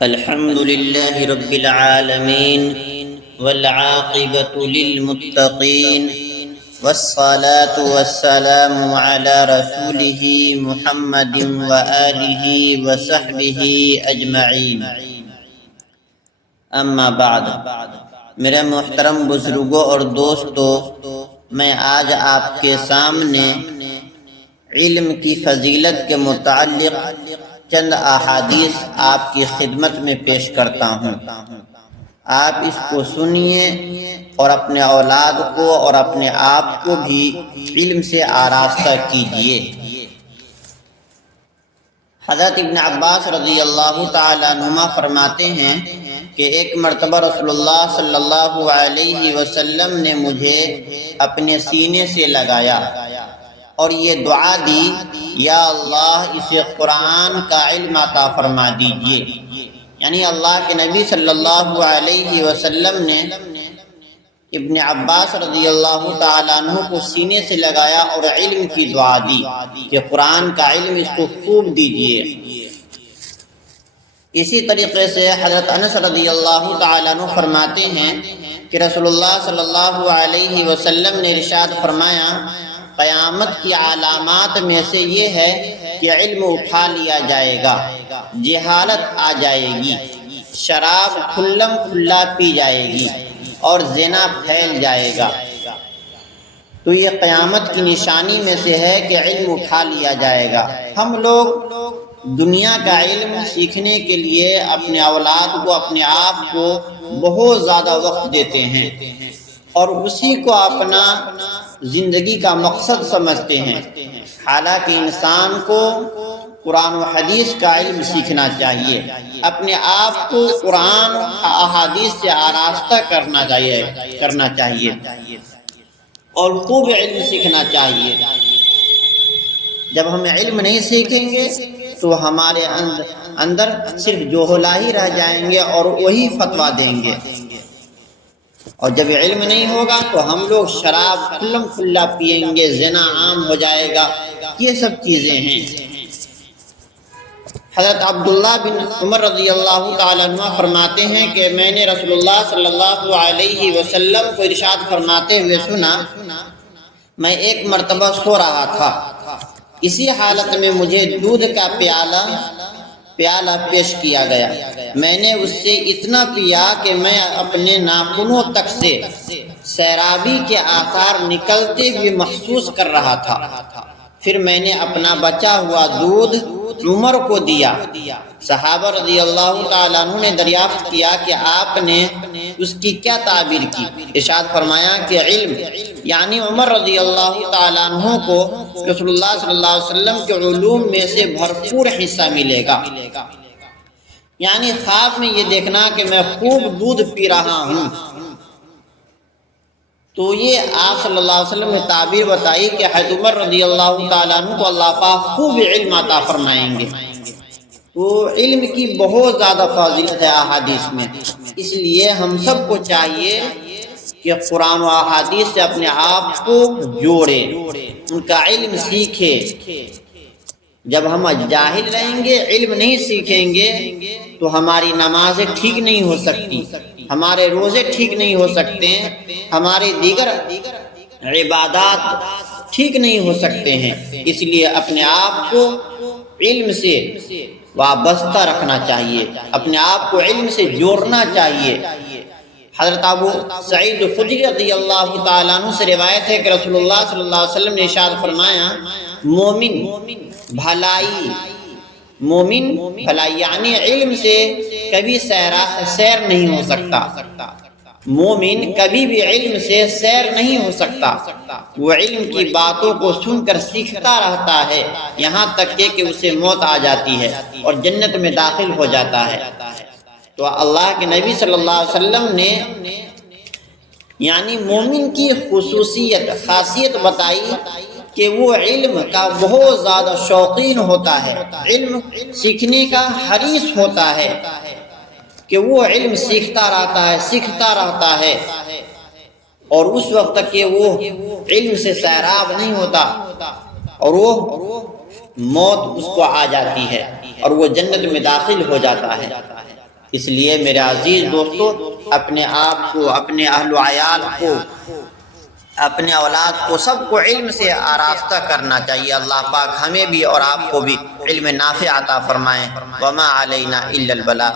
الحمد لله رب العالمين والعاقبة للمتقين والصلاة والسلام على رسوله محمد وآله وصحبه أجمعين اما بعد۔ میرے محترم بزرگوں اور دوستوں، میں آج آپ کے سامنے علم کی فضیلت کے متعلق چند احادیث آپ کی خدمت میں پیش کرتا ہوں۔ آپ اس کو سنیے اور اپنے اولاد کو اور اپنے آپ کو بھی علم سے آراستہ کیجیے۔ حضرت ابن عباس رضی اللہ تعالی عنہما فرماتے ہیں کہ ایک مرتبہ رسول اللہ صلی اللہ علیہ وسلم نے مجھے اپنے سینے سے لگایا اور یہ دعا دی، یا اللہ اسے قرآن کا علم عطا فرما دیجئے۔ یعنی اللہ کے نبی صلی اللہ علیہ وسلم نے ابن عباس رضی اللہ تعالیٰ عنہ کو سینے سے لگایا اور علم کی دعا دی کہ قرآن کا علم اس کو خوب دیجئے۔ اسی طریقے سے حضرت انس رضی اللہ تعالیٰ عنہ فرماتے ہیں کہ رسول اللہ صلی اللہ علیہ وسلم نے ارشاد فرمایا، قیامت کی علامات میں سے یہ ہے کہ علم اٹھا لیا جائے گا، جہالت آ جائے گی، شراب کھلم کھلا پی جائے گی اور زنا پھیل جائے گا۔ تو یہ قیامت کی نشانی میں سے ہے کہ علم اٹھا لیا جائے گا۔ ہم لوگ دنیا کا علم سیکھنے کے لیے اپنے اولاد کو، اپنے آپ کو بہت زیادہ وقت دیتے ہیں اور اسی کو اپنا زندگی کا مقصد سمجھتے ہیں، حالانکہ انسان کو قرآن و حدیث کا علم سیکھنا چاہیے، اپنے آپ کو قرآن و احادیث سے آراستہ کرنا چاہیے اور خوب علم سیکھنا چاہیے۔ جب ہم علم نہیں سیکھیں گے تو ہمارے اندر صرف جوہلا ہی رہ جائیں گے اور وہی فتویٰ دیں گے، اور جب علم نہیں ہوگا تو ہم لوگ شراب کھلم کھلا پیئیں گے، زنا عام ہو جائے گا، یہ سب چیزیں ہیں۔ حضرت عبداللہ بن عمر رضی اللہ تعالیٰ عنہ فرماتے ہیں کہ میں نے رسول اللہ صلی اللہ علیہ وسلم کو ارشاد فرماتے ہوئے سنا، میں ایک مرتبہ سو رہا تھا، اسی حالت میں مجھے دودھ کا پیالہ پیش کیا گیا، میں نے اس سے اتنا پیا کہ میں اپنے ناخنوں تک سے سیرابی کے آثار نکلتے ہوئے محسوس کر رہا تھا۔ پھر میں نے اپنا بچا ہوا دودھ عمر کو دیا۔ صحابہ رضی اللہ تعالیٰ عنہ نے دریافت کیا کہ آپ نے اس کی کیا تعبیر کی؟ ارشاد فرمایا کہ علم، یعنی عمر رضی اللہ تعالیٰ عنہ کو رسول اللہ صلی اللہ علیہ وسلم کے علوم میں سے بھرپور حصہ ملے گا۔ یعنی خواب میں یہ دیکھنا کہ میں خوب دودھ پی رہا ہوں، تو یہ آپ صلی اللہ علیہ وسلم نے تعبیر بتائی کہ حضرت عمر رضی اللہ تعالیٰ عنہ کو اللہ پاک خوب علم عطا فرمائیں گے۔ تو علم کی بہت زیادہ فضیلت ہے احادیث میں، اس لیے ہم سب کو چاہیے کہ قرآن و احادیث سے اپنے آپ کو جوڑے، ان کا علم سیکھے۔ جب ہم جاہل رہیں گے، علم نہیں سیکھیں گے تو ہماری نمازیں ٹھیک نہیں ہو سکتی، ہمارے روزے ٹھیک نہیں ہو سکتے ہیں، ہمارے دیگر عبادات ٹھیک نہیں ہو سکتے ہیں۔ اس لیے اپنے آپ کو علم سے وابستہ رکھنا چاہیے، اپنے آپ کو علم سے جوڑنا چاہیے۔ حضرت ابو سعید خدری رضی اللہ تعالیٰ عنہ سے روایت ہے کہ رسول اللہ صلی اللہ علیہ وسلم نے ارشاد فرمایا، مومن بھلائی یعنی علم سے کبھی سیر نہیں ہو سکتا، مومن کبھی بھی علم سے سیر نہیں ہو سکتا، وہ علم کی باتوں کو سن کر سیکھتا رہتا ہے یہاں تک کہ اسے موت آ جاتی ہے اور جنت میں داخل ہو جاتا ہے۔ تو اللہ کے نبی صلی اللہ علیہ وسلم نے یعنی مومن کی خاصیت بتائی کہ وہ علم کا بہت زیادہ شوقین ہوتا ہے، علم سیکھنے کا حریص ہوتا ہے کہ وہ علم سیکھتا رہتا ہے اور اس وقت تک کہ وہ علم سے سیراب نہیں ہوتا اور وہ موت اس کو آ جاتی ہے اور وہ جنت میں داخل ہو جاتا ہے۔ اس لیے میرے عزیز دوستو، اپنے آپ کو، اپنے اہل و عیال کو، اپنے اولاد کو، سب کو علم سے آراستہ کرنا چاہیے۔ اللہ پاک ہمیں بھی اور آپ کو بھی علم نافع عطا فرمائیں۔ وما علینا الا البلاغ۔